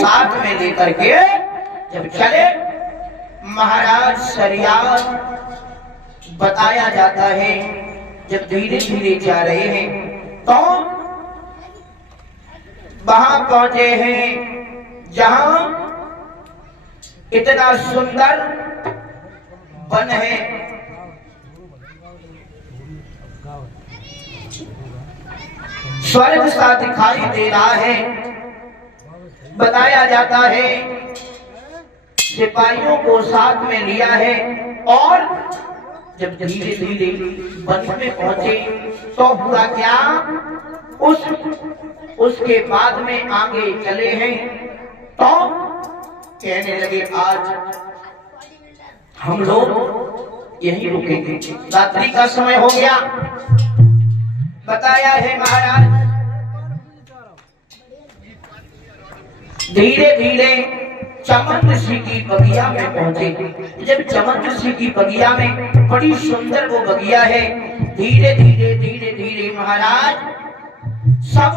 साथ में लेकर के जब चले, महाराज शरियात बताया जाता है, जब धीरे धीरे जा रहे हैं तो वहां पहुंचे हैं जहां इतना सुंदर वन है। स्वर्ग सा दिखाई दे रहा है। बताया जाता है सिपाहियों को साथ में लिया है और जब धीरे धीरे वन में पहुंचे तो हुआ क्या, उसके बाद में आगे चले हैं तो कहने लगे आज हम लोग यही रुकेंगे, रात्रि का समय हो गया। बताया है महाराज धीरे धीरे चमन ऋषि की बगिया में पहुंचे। जब चमन ऋषि की बगिया में, बड़ी सुंदर वो बगिया है, धीरे धीरे महाराज सब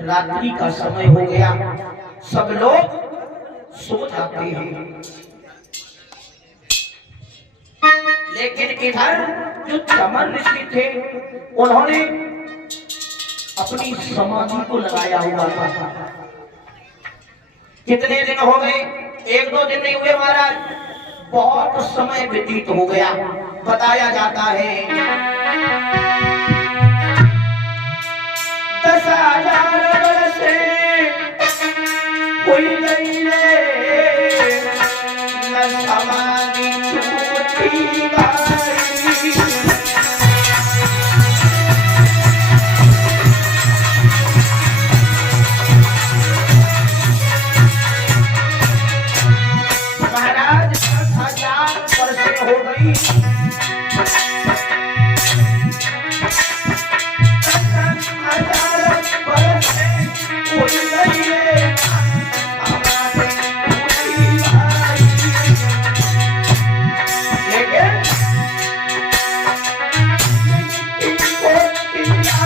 रात्रि का समय हो गया, सब लोग सो जाते हैं। लेकिन इधर जो चमन ऋषि थे उन्होंने अपनी समाधि को लगाया हुआ था। कितने दिन हो गए? एक दो दिन नहीं हुए महाराज, बहुत समय व्यतीत हो गया। बताया जाता है 10,000 वर्ष कोई नहीं रे, न समाधि छूटी भाई। महाराज 10,000 वर्ष हो गई, 10,000 वर्ष कोई नहीं है, हमारे कोई भाई। लेकिन इनको पिया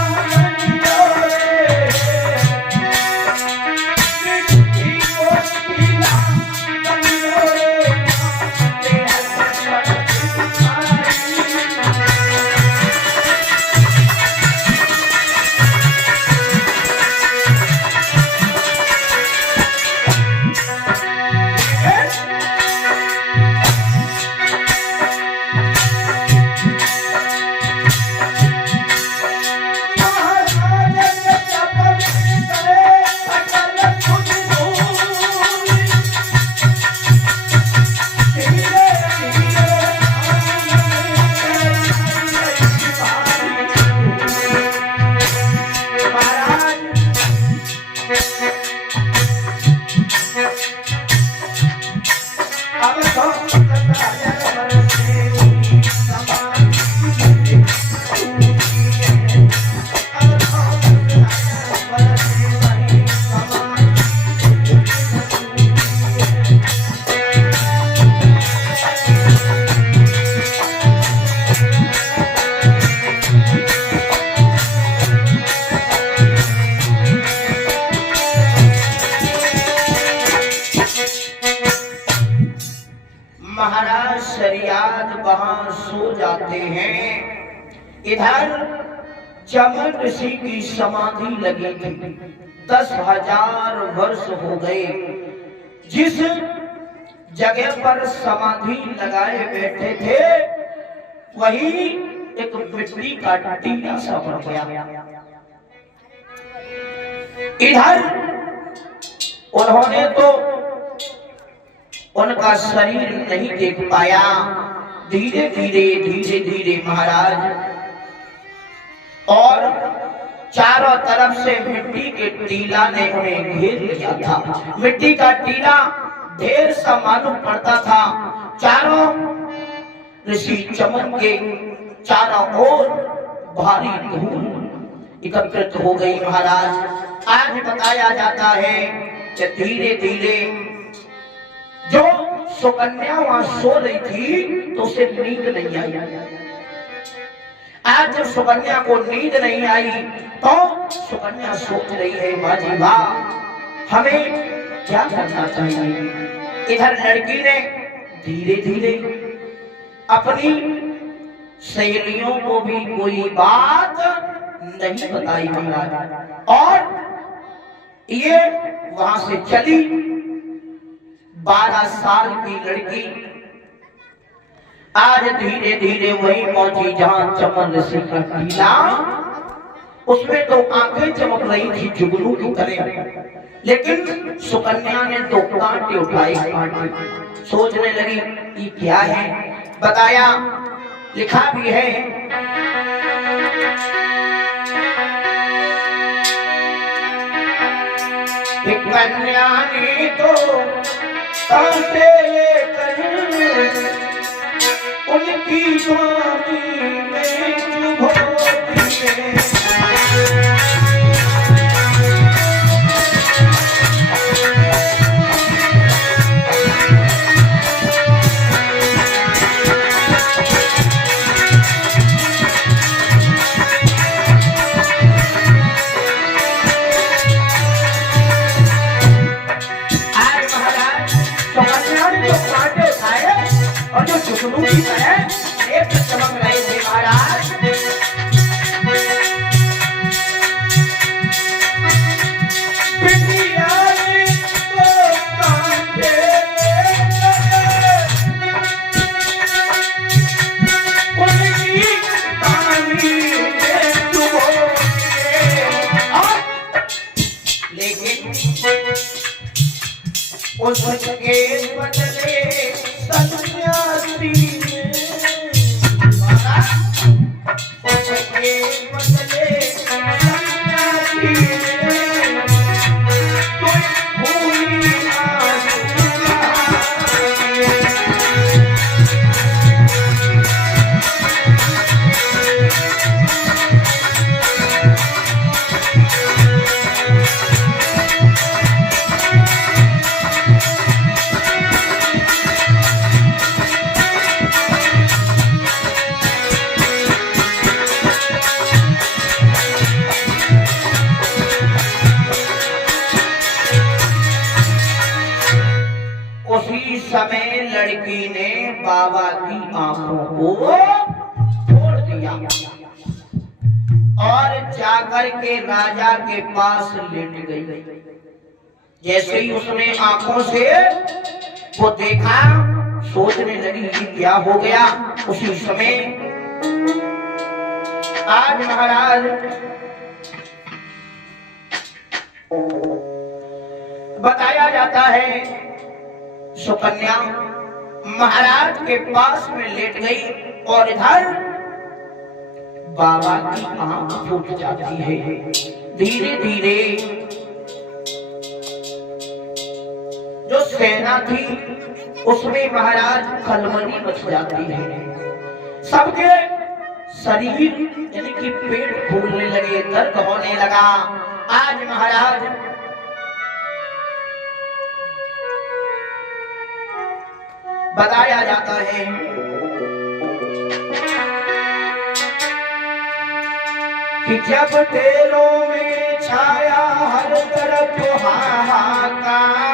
महाराज शरियात वहां सो जाते हैं। इधर चमन ऋषि की समाधि लगी थी, 10,000 वर्ष हो गए। जिस जगह पर समाधि लगाए बैठे थे वही एक मिट्टी का टीला सा बन गया। इधर उन्होंने तो उनका शरीर नहीं देख पाया। धीरे धीरे महाराज और चारों तरफ से मिट्टी के टीला ने उन्हें घेर लिया था। मिट्टी का टीला ढेर सा मालूम पड़ता था। चारों ऋषि चमन के चारों ओर भारी धूल एकत्रित हो गई महाराज। आज बताया जाता है कि धीरे धीरे जो सुकन्या वहां सो रही थी तो उसे नींद नहीं आई। आज जब सुकन्या को नींद नहीं आई तो सुकन्या सोच रही है बाजी वाह, हमें क्या करना चाहिए। इधर लड़की ने धीरे धीरे अपनी सहेलियों को भी कोई बात नहीं बताई महाराज, और ये वहां से चली। 12 साल की लड़की आज धीरे धीरे वही पहुंची जहां चमन ऋषि का टीला, उसमें तो आंखें चमक रही थी जुगनू की तरह, लेकिन सुकन्या ने तो कांटे उठाए, कांटे। सोचने लगी ये क्या है। बताया, लिखा भी है, कन्या ने तो कांटे लेकर उनकी स्वामी में चुभो दिए। जुगनू की तरह एक चमक रहे थे महाराज। बिटिया ने तो कांटे उनकी स्वामी में चुभो दिए। लेकिन उसके बदले सन्यासी ने उसके बदले सन्यासी ने भूली समय लड़की ने बाबा की आंखों को छोड़ दिया और जाकर के राजा के पास लेट गई। जैसे ही उसने आंखों से वो देखा, सोचने लगी कि क्या हो गया। उसी समय आज महाराज बताया जाता है, सुकन्या महाराज के पास में लेट गई और इधर बाबा की आंख फूट जाती है। धीरे धीरे जो सेना थी उसमें महाराज खलबली मच जाती है। सबके शरीर यानी कि पेट फूलने लगे, दर्द होने लगा। आज महाराज बताया जाता है कि जब तेलों में छाया हर तरफ हाहाकार,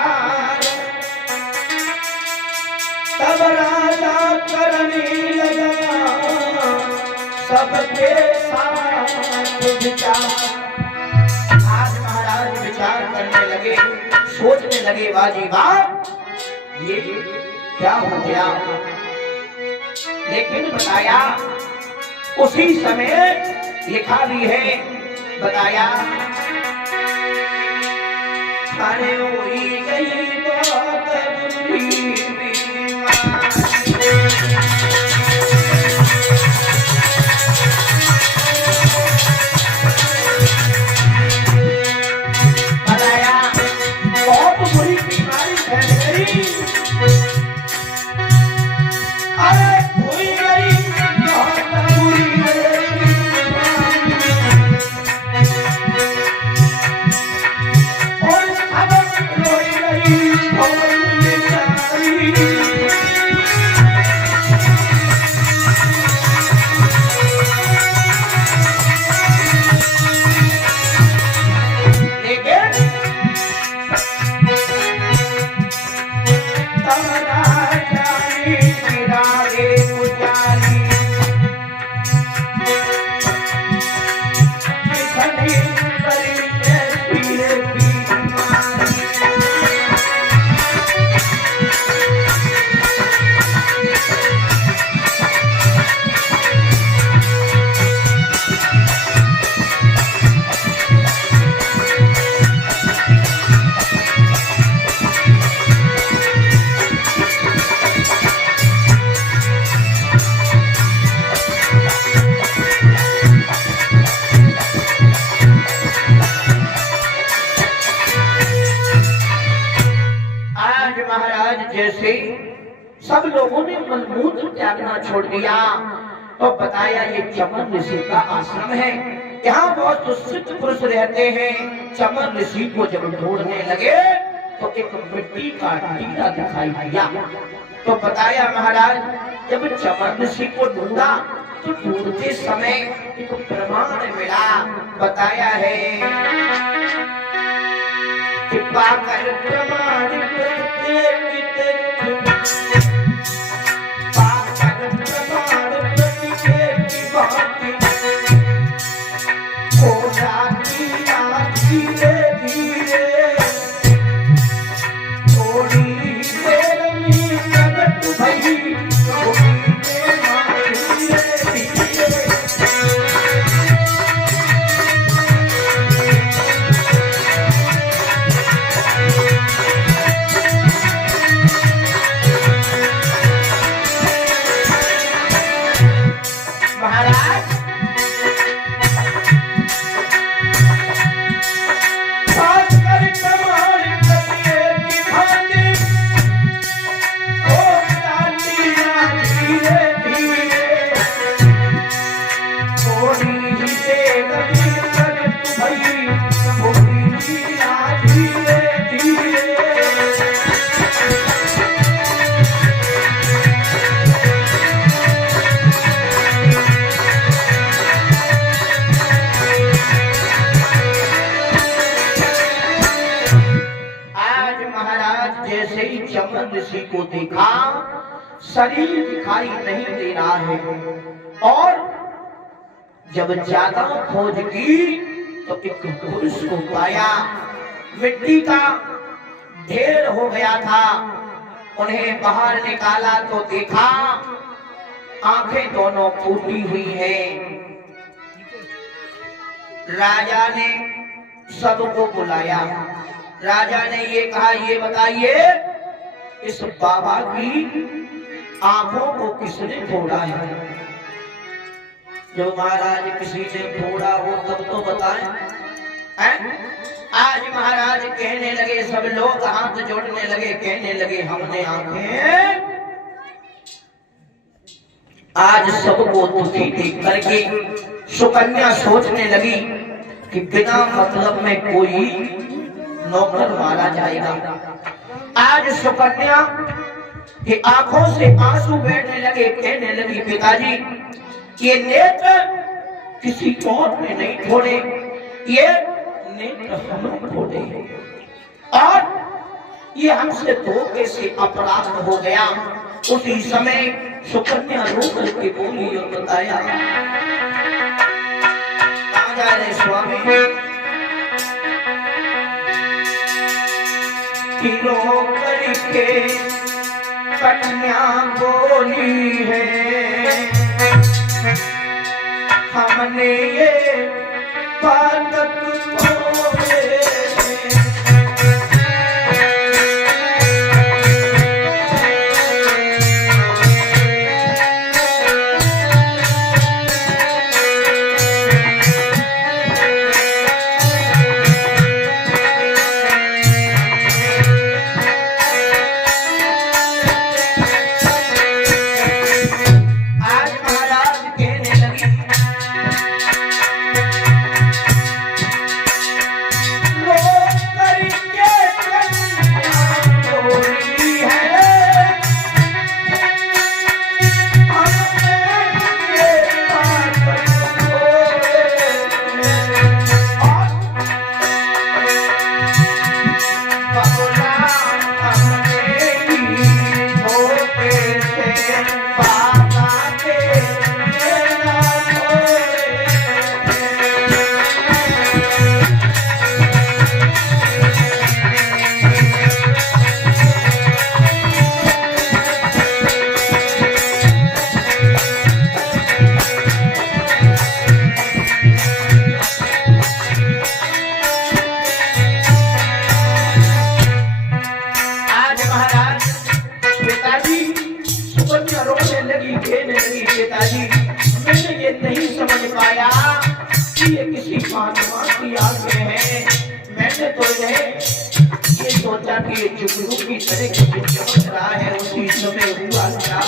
तब राजा करने लगा सबके साथ विचार। आज महाराज विचार करने लगे, सोचने लगे, बाजी बात ये क्या हो गया। लेकिन बताया उसी समय लिखा भी है, बताया अरे हुई गई बात बताया बहुत बुरी बीमारी फैल गई। महाराज जैसे सब लोगों ने मलमूत्र त्यागना छोड़ दिया और बताया ये चमन ऋषि का आश्रम है, यहाँ बहुत सुसिद्ध पुरुष रहते हैं। चमन ऋषि को जब ढूंढने लगे तो एक मिट्टी का टीला दिखाई दिया। तो बताया महाराज जब चमन ऋषि को ढूंढा तो ढूंढते समय एक प्रमाण मिला। बताया है कि पाकर प्रमाण ऋषि को देखा, शरीर दिखाई नहीं दे रहा है और जब ज्यादा खोज की तो एक पुरुष को पाया। मिट्टी का ढेर हो गया था, उन्हें बाहर निकाला तो देखा आंखें दोनों फूटी हुई हैं। राजा ने सबको बुलाया, राजा ने ये कहा ये बताइए इस बाबा की आंखों को किसने फोड़ा है? जो महाराज किसी ने फोड़ा हो तब तो बताएं। आज महाराज कहने लगे, सब लोग हाथ जोड़ने लगे, कहने लगे हमने आंखें। आज सबको दुखी देख करके सुकन्या सोचने लगी कि बिना मतलब में कोई नौकर मारा जाएगा। आज सुकन्या की आंखों से आंसू बहने लगे, कहने लगी पिताजी ये नेत्र किसी और ने नहीं फोड़े, ये नेत्र हमने फोड़े और ये हमसे धोखे से अपराध हो गया। उसी समय सुकन्या रो करके बोली और बताया कहाँ जा रहे स्वामी? रो करके कन्या बोली है हमने ये पातक बेटा की ये जुगनू की तरह चमक रहा है, उसी समय हुआ क्या?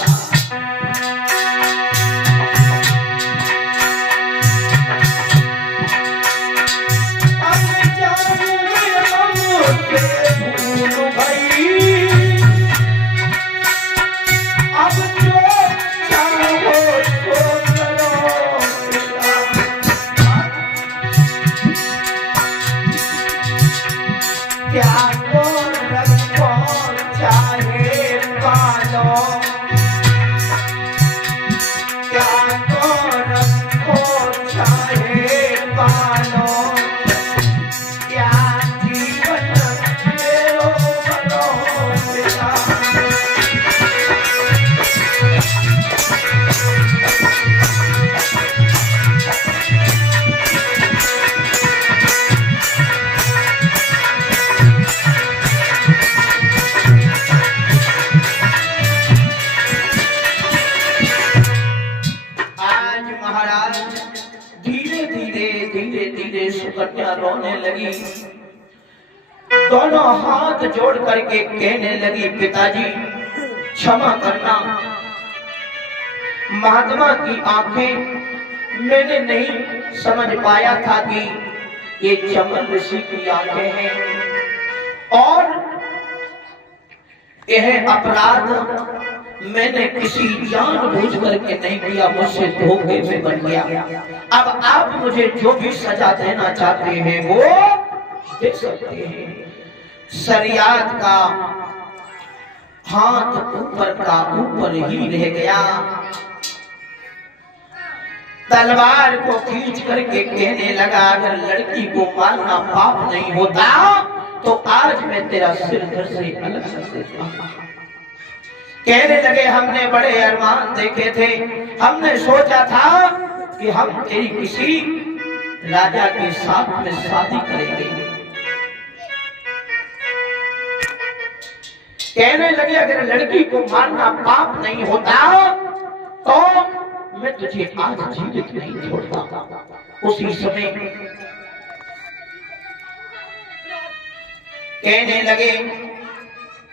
सुकन्या रोने लगी, दोनों हाथ जोड़ करके कहने लगी, पिताजी क्षमा करना, महात्मा की आंखें मैंने नहीं समझ पाया था कि ये चमन ऋषि की आंखें हैं और यह अपराध मैंने किसी जानबूझ करके नहीं किया, मुझसे धोखे में बन गया। अब आप मुझे जो भी सजा देना चाहते हैं वो दे सकते हैं। शरीयत का हाथ ऊपर का ऊपर ही रह गया, तलवार को खींच करके कहने लगा, अगर लड़की को मारना पाप नहीं होता तो आज मैं तेरा सिर घर से अलग कर देता। कहने लगे, हमने बड़े अरमान देखे थे, हमने सोचा था कि हम तेरी किसी राजा के साथ में शादी करेंगे। कहने लगे, अगर लड़की को मारना पाप नहीं होता तो मैं तुझे आज जीवित नहीं छोड़ता। उसी समय कहने लगे,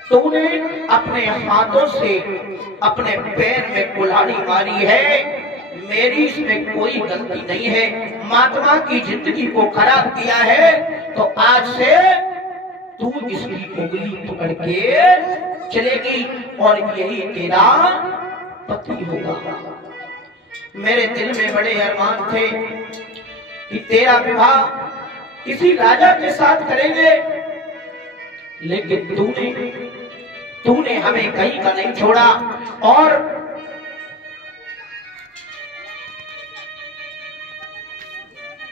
तूने अपने हाथों से अपने पैर में कुल्हाड़ी मारी है, मेरी इसमें कोई गलती नहीं है, महात्मा की जिंदगी को खराब किया है, तो आज से तू इसकी उंगली पकड़ के चलेगी और यही तेरा पति होगा। मेरे दिल में बड़े अरमान थे कि तेरा विवाह किसी राजा के साथ करेंगे, लेकिन तूने हमें कहीं का नहीं छोड़ा। और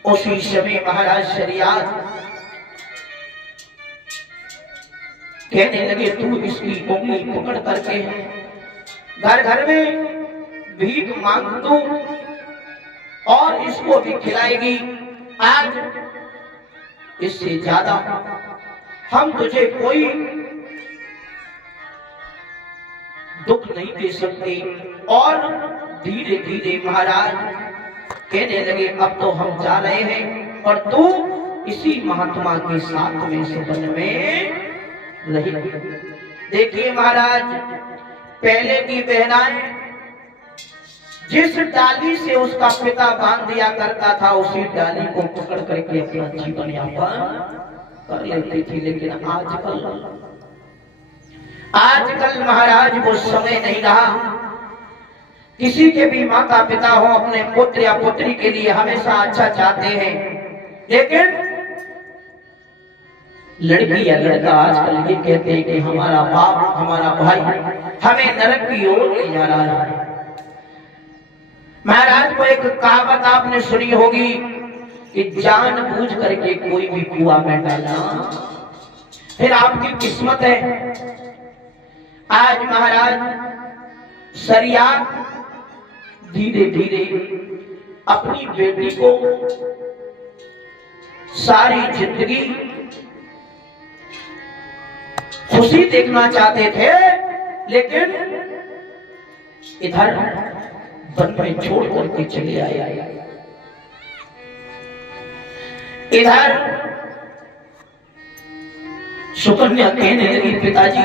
उसी समय महाराज शरीयत कहने लगे, तू इसकी उंगली पकड़ करके घर घर में भीख मांग तू और इसको भी खिलाएगी। आज इससे ज्यादा हम तुझे कोई दुख नहीं दे सकते। और धीरे धीरे महाराज कहने लगे, अब तो हम जा रहे हैं और तू इसी महात्मा के साथ में सदन में रही। देखिए महाराज, पहले की बहनाएं जिस डाली से उसका पिता बांध दिया करता था, उसी डाली को पकड़ करके अपना जीवन यापन कर लेती थी। लेकिन आजकल महाराज वो समय नहीं रहा। किसी के भी माता पिता हो, अपने पुत्र या पुत्री के लिए हमेशा अच्छा चाहते हैं, लेकिन लड़की या लड़का आजकल ये कहते हैं कि हमारा बाप हमारा भाई हमें नरक की ओर ले जा रहा है। महाराज को एक कहावत आपने सुनी होगी कि जानबूझ करके कोई भी कुआं में डालना फिर आपकी किस्मत है। आज महाराज शरीयत धीरे धीरे अपनी बेटी को सारी जिंदगी खुशी देखना चाहते थे, लेकिन इधर वन में छोड़ करके चले आए। इधर सुकन्या कहने लगी पिताजी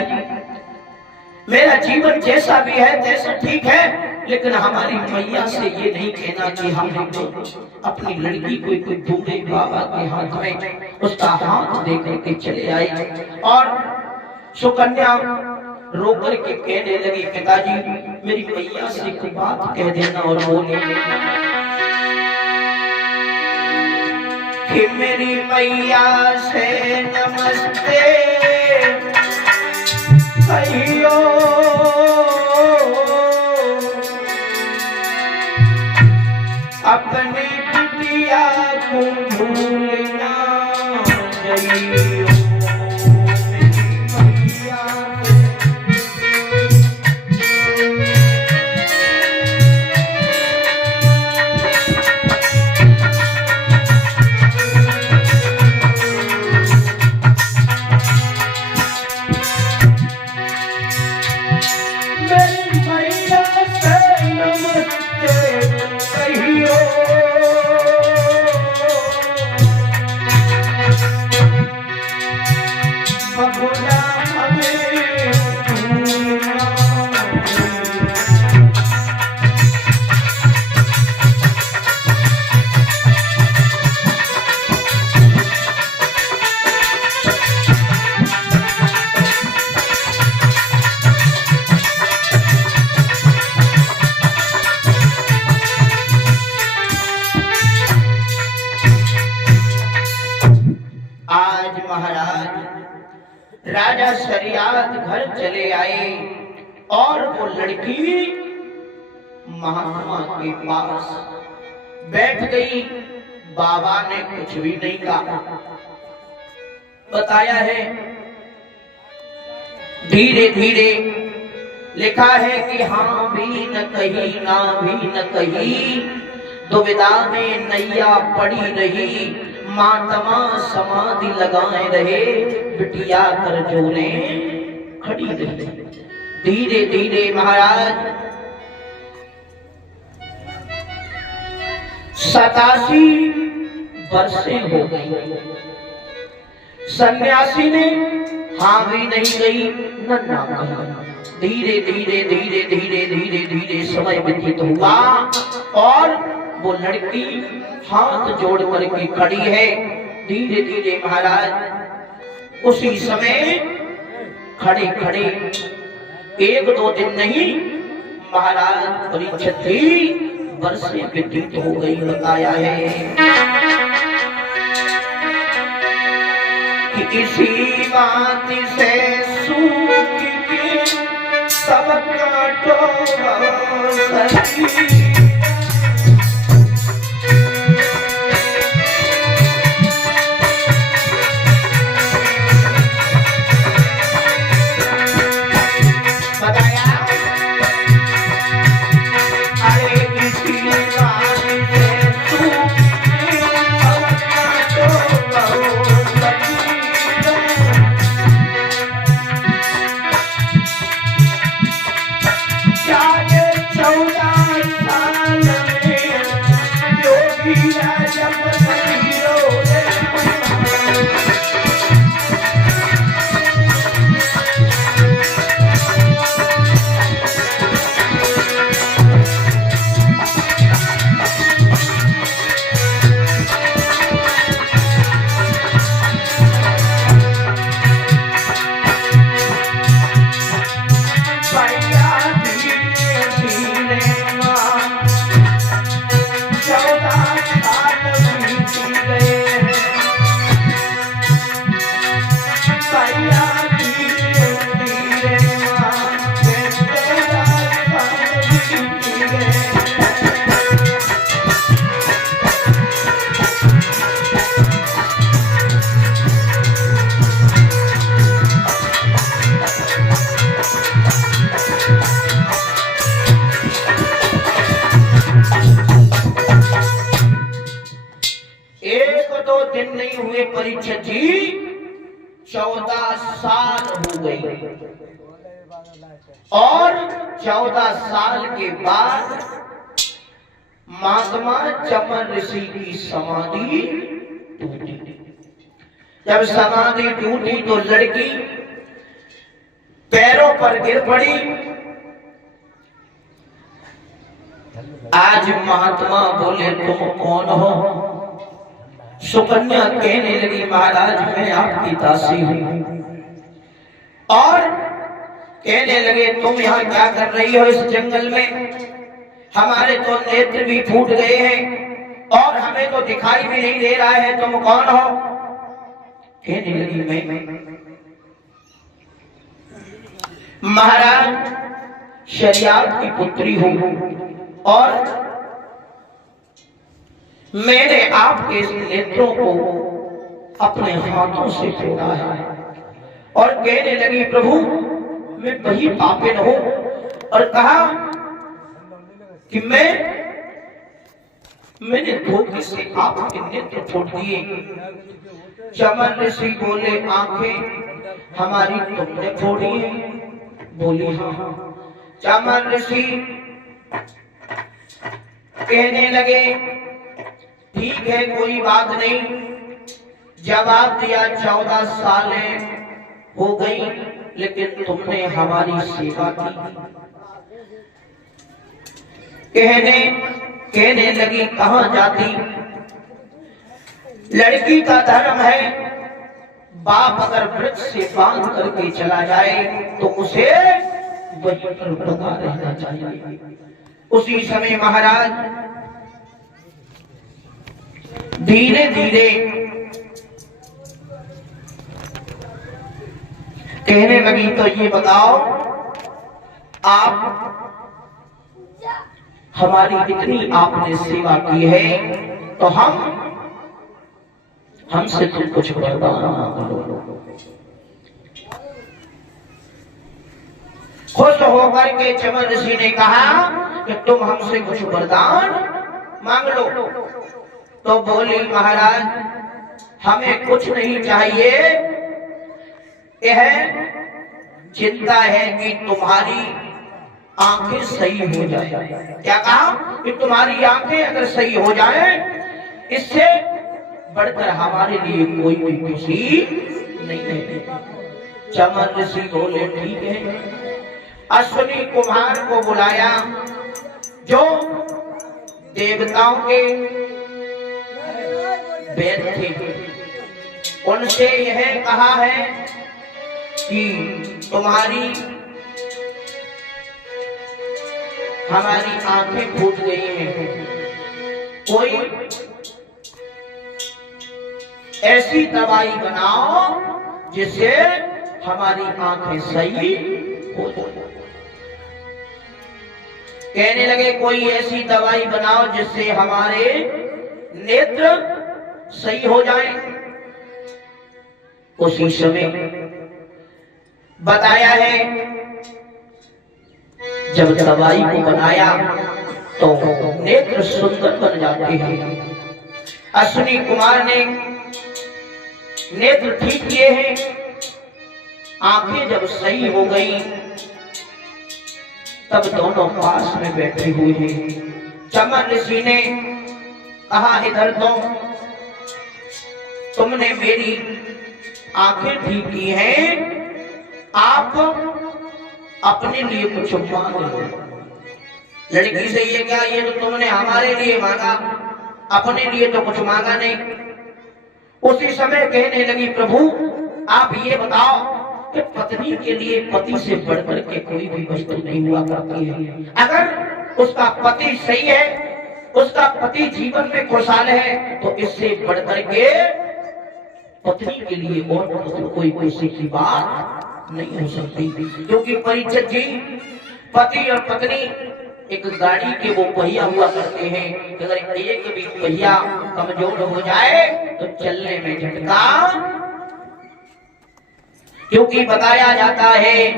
मेरा जीवन जैसा भी है तैसा ठीक है, लेकिन हमारी मैया से ये नहीं कहना कि हमने अपनी लड़की को कोई बूढ़े बाबा के हाथ में उसका हाथ दे करके चले आए। और सुकन्या रो करके कहने लगी पिताजी मेरी मैया से कोई बात कह देना और बोले कि मेरी मैया से नमस्ते कहियो अपनी बिटिया को भूलना जाइयो। राजा शरियात घर चले आए और वो लड़की महात्मा के पास बैठ गई। बाबा ने कुछ भी नहीं कहा, बताया है धीरे धीरे लिखा है कि हाँ भी न कही ना भी न कही, दुविधा में नैया पड़ी रही, मातमा समाधि लगाए रहे, बिटिया कर जोरे खड़ी रही। धीरे धीरे महाराज 87 वर्षें हो गई। सन्यासी ने हाँ भी नहीं गई न ना कहा। धीरे धीरे धीरे धीरे धीरे धीरे समय व्यतीत हुआ और वो लड़की हाथ जोड़ करके खड़ी है। धीरे धीरे महाराज उसी समय खड़े खड़े 1-2 दिन नहीं महाराज परीक्षित वर्षें व्यतीत हो गई। बताया है कि किसी बात से सूख के सब काटो सही। दिन नहीं हुए परीक्षित जी 14 साल हो गई और 14 साल के बाद महात्मा चमन ऋषि की समाधि टूटी। जब समाधि टूटी तो लड़की पैरों पर गिर पड़ी। आज महात्मा बोले तुम कौन हो? सुकन्या कहने लगी महाराज मैं आपकी दासी हूं। और कहने लगे तुम यहाँ क्या कर रही हो इस जंगल में? हमारे तो नेत्र भी फूट गए हैं और हमें तो दिखाई भी नहीं दे रहा है, तुम कौन हो? कहने लगी मैं महाराज शरियात की पुत्री हूं और मैंने आपके इस नेत्रों को अपने हाथों से फोड़ा है। और कहने लगी प्रभु मैं वही पापिन हूं। और कहा कि मैंने धोखे से आपके नेत्र फोड़ दिए। चमन ऋषि बोले आंखें हमारी तुमने फोड़ी है? बोली हाँ। चमन ऋषि कहने लगे ठीक है कोई बात नहीं। जवाब दिया 14 सालें हो गई लेकिन तुमने हमारी सेवा की। कहने लगी कहां जाती? लड़की का धर्म है बाप अगर वृक्ष से बांध करके चला जाए तो उसे वहीं पर बना रहना चाहिए। उसी समय महाराज धीरे धीरे कहने लगी तो ये बताओ आप हमारी इतनी आपने सेवा की है तो हमसे तुम कुछ वरदान मांग लो। खुश होकर के चमन ऋषि ने कहा कि तुम हमसे कुछ वरदान मांग लो। तो बोली महाराज हमें कुछ नहीं चाहिए, यह चिंता है कि तुम्हारी आंखें सही हो जाए। क्या कहा कि तुम्हारी आंखें अगर सही हो जाए इससे बढ़कर हमारे लिए कोई भी खुशी नहीं है। चमन ऋषि बोले ठीक है। अश्विनी कुमार को बुलाया जो देवताओं के वेद थे। उनसे यह कहा है कि तुम्हारी हमारी आंखें फूट गई हैं, कोई ऐसी दवाई बनाओ जिससे हमारी आंखें सही हो जाए। कहने लगे कोई ऐसी दवाई बनाओ जिससे हमारे नेत्र सही हो जाए। उसी समय बताया है जब दवाई को बनाया तो नेत्र सुंदर बन जाते हैं। अश्विनी कुमार ने नेत्र ठीक किए हैं। आंखें जब सही हो गई तब दोनों पास में बैठे हुए हैं। चमन ऋषि ने कहा इधर तुमने मेरी आंखें ठीक की हैं, आप अपने लिए कुछ मांग लो। लड़की से ये क्या, ये तो तुमने हमारे लिए मांगा, अपने लिए तो कुछ मांगा नहीं। उसी समय कहने लगी प्रभु आप ये बताओ कि पत्नी के लिए पति से बढ़कर के कोई भी वस्तु नहीं हुआ करती है। अगर उसका पति सही है, उसका पति जीवन में खुशहाल है तो इससे बढ़कर के पत्नी के लिए और कोई खुशी की बात नहीं हो सकती। क्योंकि परीक्षित जी पति और पत्नी एक गाड़ी के वो पहिया हुआ करते हैं, अगर एक भी पहिया कमजोर हो जाए तो चलने में झटका। क्योंकि बताया जाता है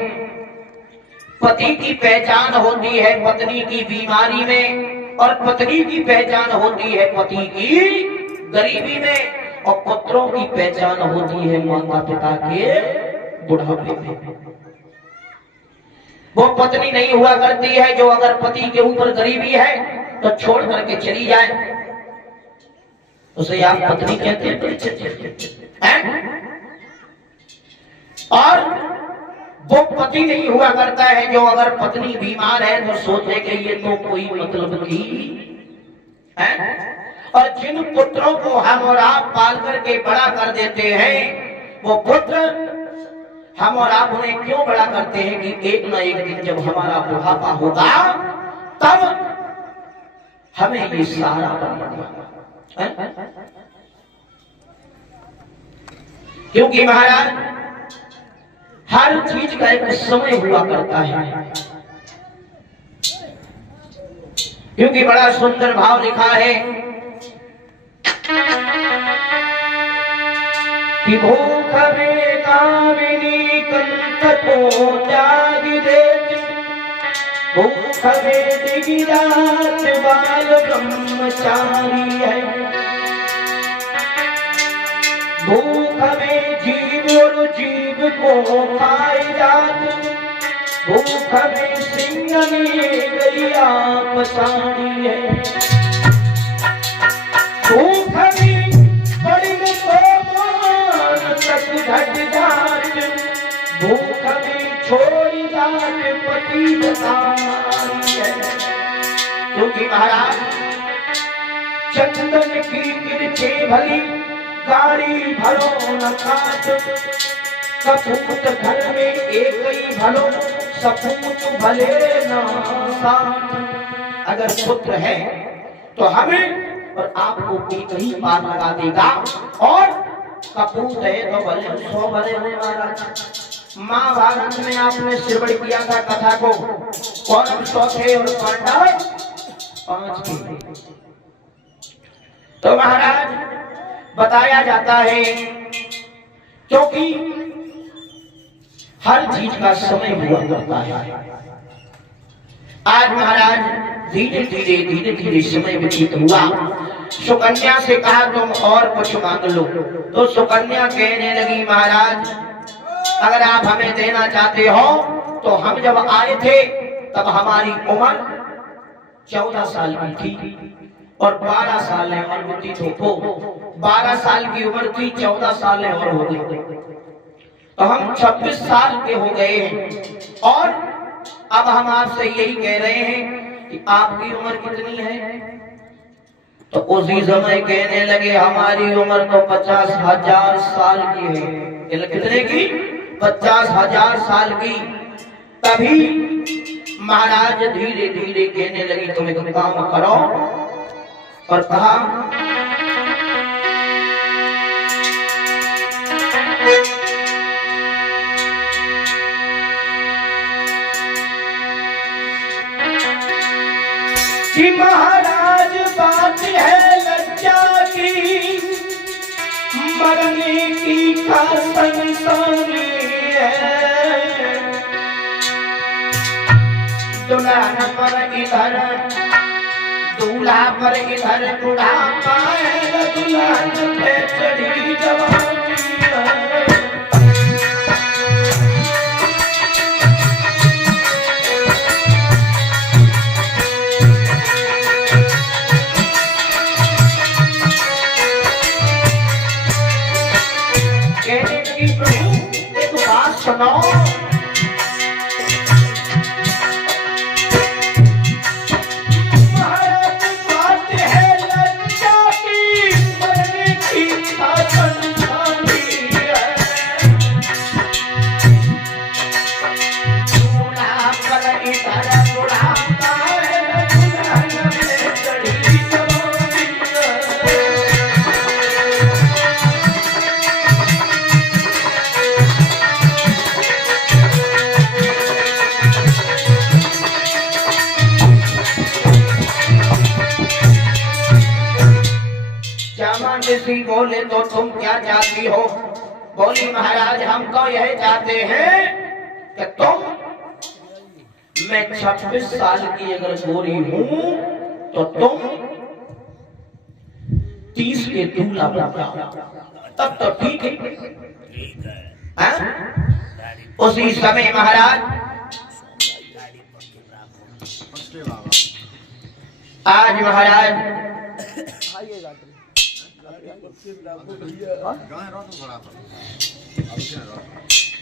पति की पहचान होती है पत्नी की बीमारी में, और पत्नी की पहचान होती है पति की गरीबी में, और पुत्रों की पहचान होती है माता पिता के बुढ़ापे में। वो पत्नी नहीं हुआ करती है जो अगर पति के ऊपर गरीबी है तो छोड़ करके चली जाए, उसे आप पत्नी कहते हैं। और वो पति नहीं हुआ करता है जो अगर पत्नी बीमार है तो सोचे कि ये तो कोई मतलब की है। और जिन पुत्रों को हम और आप पाल करके बड़ा कर देते हैं, वो पुत्र हम और आप उन्हें क्यों बड़ा करते हैं कि एक न एक दिन जब हमारा बुढ़ापा होगा तब हमें ये सहारा बनना है। क्योंकि महाराज हर चीज का एक समय हुआ करता है। क्योंकि बड़ा सुंदर भाव लिखा है कि भूख में कामिनी कंठ को त्यागी देती, भूख में दिगिरात बाल ब्रह्मचारी है, भूख में जीव और जीव को खाई जाती, भूख में सिंह में गैया पछाड़ी है, भूख में बड़ी तक घट जात, भूख में छोड़ी जात पति बताई है। क्योंकि महाराज चंदन की किरचे भली गाड़ी भलो न खात, कपूत घर में एक ही भलो सपूत भले न साथ। अगर पुत्र है तो हमें और आपको एक ही पार लगा देगा, और कपूत है तो भले 100 भले हुए महाराज। महाभारत में आपने श्रवण किया था कथा को, कौरव 100 थे और पांडव 5 थे। तो महाराज बताया जाता है क्योंकि हर चीज का समय हुआ करता है। आज महाराज धीरे धीरे समय व्यतीत हुआ। सुकन्या से कहा तुम और कुछ मांग लो, तो सुकन्या कहने लगी महाराज अगर आप हमें देना चाहते हो तो हम जब आए थे तब हमारी उम्र 14 साल की थी और 12 साल है और व्यतीत हो, 12 साल की उम्र थी, 14 साल है और हो गई, तो हम 26 साल के हो गए हैं। और अब हम आपसे यही कह रहे हैं कि आपकी उम्र कितनी है? तो उसी समय कहने लगे हमारी उम्र तो 50,000 साल की है। कितने की? 50,000 साल की। तभी महाराज धीरे धीरे कहने लगी तुम एक काम करो, और कहा कि महाराज बात है लज्जा की, मरने की का संसारी है, दुल्हन पर इधर दूल्हा पर इधर बुढ़ापा है, दुल्हन पे चढ़ी जवानी है। कहने की प्रभु एक बात सुनो, बोले तो तुम क्या चाहती हो? बोली महाराज हम तो यह चाहते हैं कि तुम, मैं 26 साल की अगर गोरी हूं तो तुम 30 के दूल्हा बन जाओ, तब तो ठीक है। उसी समय महाराज आज महाराज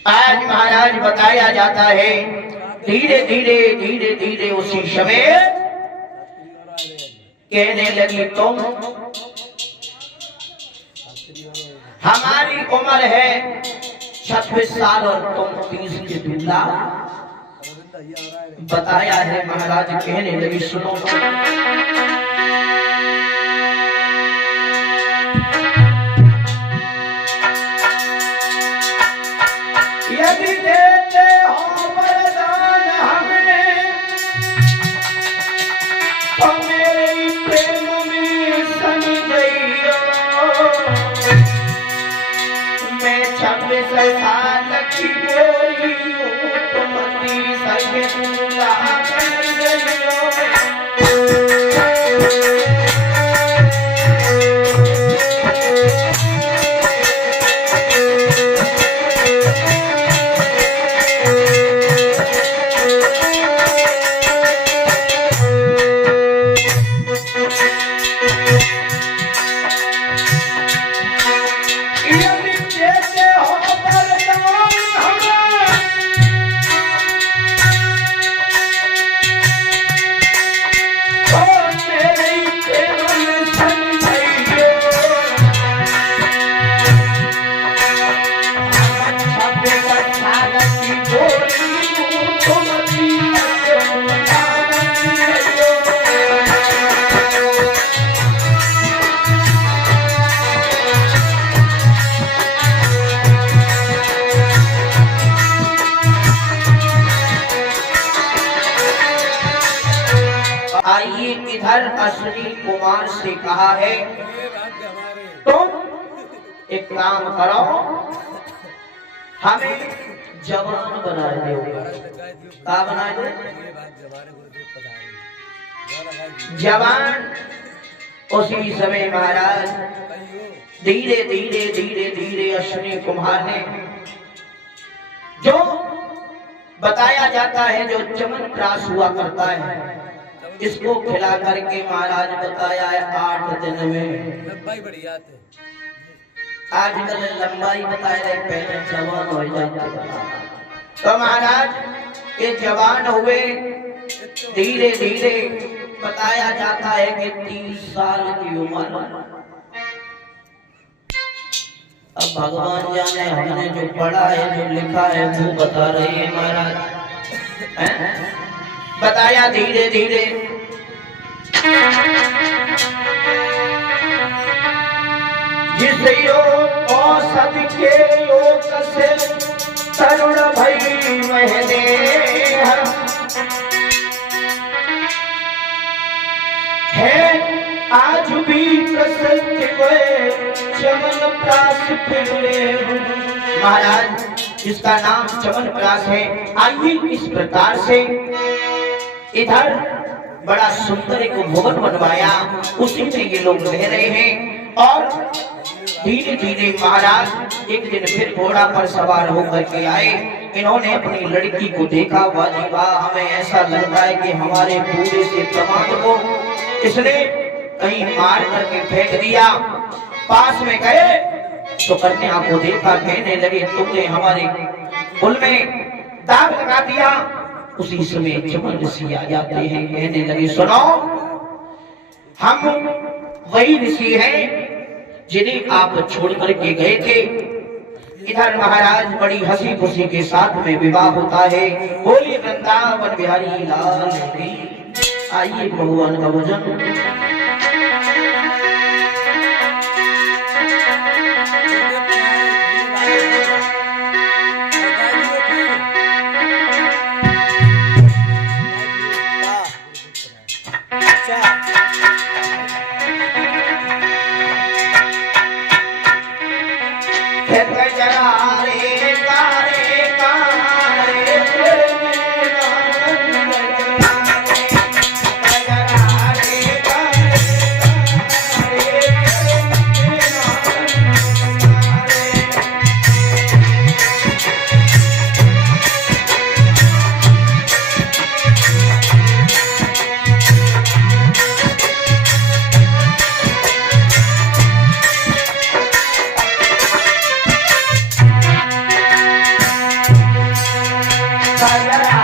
आज महाराज बताया जाता है धीरे धीरे धीरे धीरे उसी समय कहने लगी तुम हमारी उम्र है 26 साल और तुम 30 के दूल्हा। बताया है महाराज कहने लगी सुनो यदि देते हो वरदान हमें तो मेरे प्रेम में सन गइयो। मैं 26 साल की गोरी हूँ तुम 30 के दूल्हा बन गइयो। आइए इधर अश्विनी कुमार से कहा है तुम एक काम करो हमें जवान बना दो। क्या बना दो? जवान। उसी समय महाराज धीरे धीरे धीरे धीरे अश्विनी कुमार ने जो बताया जाता है जो चमनप्राश हुआ करता है इसको खिला करके महाराज बताया है 8 दिन में लंबाई बढ़ जाती है। आजकल लंबाई बताए रहे पहले जवान हो जाते। तो महाराज ये जवान हुए धीरे धीरे बताया जाता है कि 30 साल की उम्र। अब भगवान जाने हमने जो पढ़ा है जो लिखा है वो बता रहे हैं महाराज। बताया धीरे धीरे जिस योग औषधि के योग से तरुण भई महने है आज भी प्रसिद्ध हुए चमनप्राश फिरे। महाराज इसका नाम चमनप्राश है। आइए इस प्रकार से इधर बड़ा सुंदर एक भवन बनवाया उसी में ये लोग रह रहे हैं। और धीरे धीरे महाराज एक दिन फिर घोड़ा पर सवार होकर के आए। इन्होंने अपनी लड़की को देखा, वाह वाह हमें ऐसा लगता है कि हमारे पूरे से प्रमाण को इसने कहीं मार करके फेंक दिया। पास में गए तो कन्या को देखा, कहने लगे तुमने हमारे कुल में दाग लगा दिया। उसी समय चमन ऋषि आ जाते हैं, कहने लगे सुनो हम वही ऋषि हैं जिन्हें आप छोड़ करके गए थे। इधर महाराज बड़ी हंसी खुशी के साथ में विवाह होता है। बोलिए वृंदावन बिहारी लाल की। आइए भगवान का भजन। जय